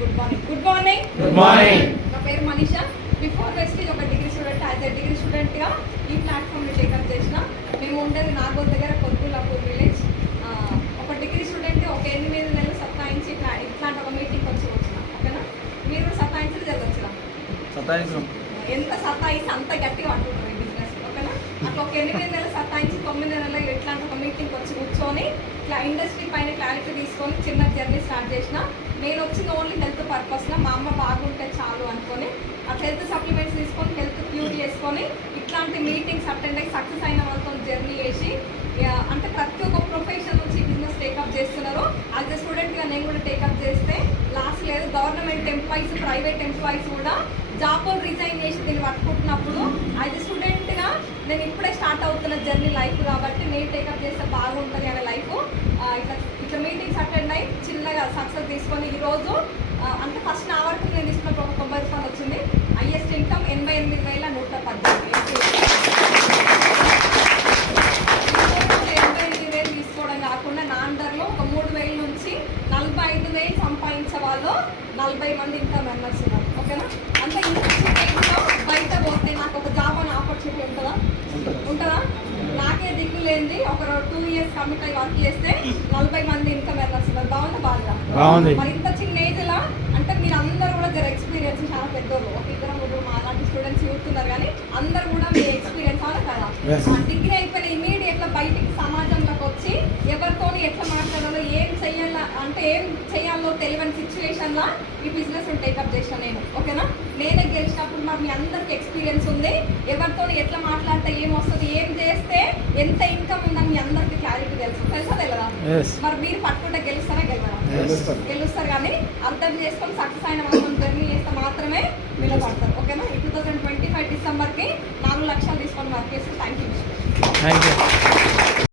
Good morning. Good morning. Good morning. నా పేరు Manisha. Before వెస్టేజ్ ఒక degree student. As a degree స్టూడెంట్గా ఈ ప్లాట్ఫామ్ని టేకప్ చేసిన. మేము ఉండేది నాగోల్ దగ్గర కొత్తూలాపూర్ విలేజ్. ఒక డిగ్రీ స్టూడెంట్గా ఒక 8 నెలలు సత్తాయించి ఇట్లాంటి ఒక మీటింగ్కి వచ్చి వచ్చిన. ఓకేనా, మీరు సత్తాయించి జరగచ్చురా. ఎంత సత్తాయిస్తే అంత గట్టిగా అంటున్నారు ఈ బిజినెస్. ఓకేనా, అట్లా ఒక 8 నెలలు సత్తాయించి 9 నెలలు ఎట్లాంటి ఒక మీటింగ్కి వచ్చి కూర్చొని ఇట్లా ఇండస్ట్రీ పైన క్లారిటీ తీసుకొని చిన్న జర్నీ స్టార్ట్ చేసిన. నేను వచ్చింది ఓన్లీ హెల్త్ పర్పస్లో. మా అమ్మ బాగుంటే చాలు అనుకొని అట్లా హెల్త్ సప్లిమెంట్స్ తీసుకొని హెల్త్ క్యూర్ చేసుకొని ఇట్లాంటి మీటింగ్స్ అటెండ్ అయ్యి సక్సెస్ అయిన వాళ్ళతో జర్నీ చేసి, అంటే ప్రతి ఒక్క ప్రొఫెషన్ నుంచి బిజినెస్ టేకప్ చేస్తున్నారు. యాజ్ ఎ స్టూడెంట్గా నేను కూడా టేకప్ చేస్తే లాస్ట్ లేదు. గవర్నమెంట్ ఎంప్లాయీస్, ప్రైవేట్ ఎంప్లాయీస్ కూడా జాబ్ రిజైన్ చేసి దీన్ని పట్టుకుంటున్నప్పుడు యాజ్ ఎ స్టూడెంట్గా నేను ఇప్పుడే స్టార్ట్ అవుతున్న జర్నీ లైఫ్ కాబట్టి నేను టేకప్ చేస్తే బాగుంటుంది అనే లైఫ్. ఇట్లా మీటింగ్స్ అటెండ్ అయ్యి చిన్నగా సక్సెస్ తీసుకొని ఈరోజు అంటే ఫస్ట్ నా వరకు నేను తీసుకున్న ఒక 90 రూపాయలు వచ్చింది. Highest income 88,118. 88,000 తీసుకోవడం కాకుండా నా అండర్లో ఒక 3,000 నుంచి 45,000 సంపాదించే వాళ్ళు 40 మంది ఇంకా మెంబర్స్ ఉన్నారు. ఓకేనా, అంటే ఇంట్లో బయట పోతే నాకు ఒక జాబ్ అనే ఆపర్చునిటీ ఉంటుందా? నాకే దిక్కు లేనిది ఒక 2 ఇయర్స్ కమిట్ అయ్యి వర్క్ చేస్తే 40 మంది ఇన్కమ్ ఎర్నర్స్ ఉన్నారు. బాగుంది బాగా. మరి ఇంత చిన్న ఏజ్లా అంటే మీరు అందరూ కూడా జర ఎక్స్పీరియన్స్ చాలా పెద్దోళ్ళు. ఒక 2 మా అలాంటి స్టూడెంట్స్ చూస్తున్నారు కానీ అందరూ కూడా మీ ఎక్స్పీరియన్స్ అవ్వాలి కదా. డిగ్రీ అయిపోయిన ఇమీడియట్గా బయటికి సమాజంలోకి వచ్చి ఎవరితో ఎట్లా మాట్లాడాలో ఏం చెయ్యాలా అంటే ఏం చేయాలో తెలియని సిచ్యువేషన్లో ఈ బిజినెస్ టేకప్ చేసిన నేను. ఓకేనా, నేనే గెలిచినప్పుడు మరి మీ అందరికి ఎక్స్పీరియన్స్ ఉంది. ఎవరితో ఎట్లా మాట్లాడితే ఏం వస్తుంది, ఏం చేస్తే ఎంత ఇన్కమ్ ఉందని మీ అందరికి క్లారిటీ తెలుసా తెలియదా? మరి మీరు పట్టుకుంటే గెలుస్తారా గెలుస్తారు కానీ అర్థం చేసుకొని సక్సెస్ అయిన మనం జర్నీ చేస్తే మాత్రమే నిలబడతారు. ఓకేనా, 2025 డిసెంబర్కి 4 లక్షలు తీసుకొని వర్క్ చేస్తే థ్యాంక్ యూ.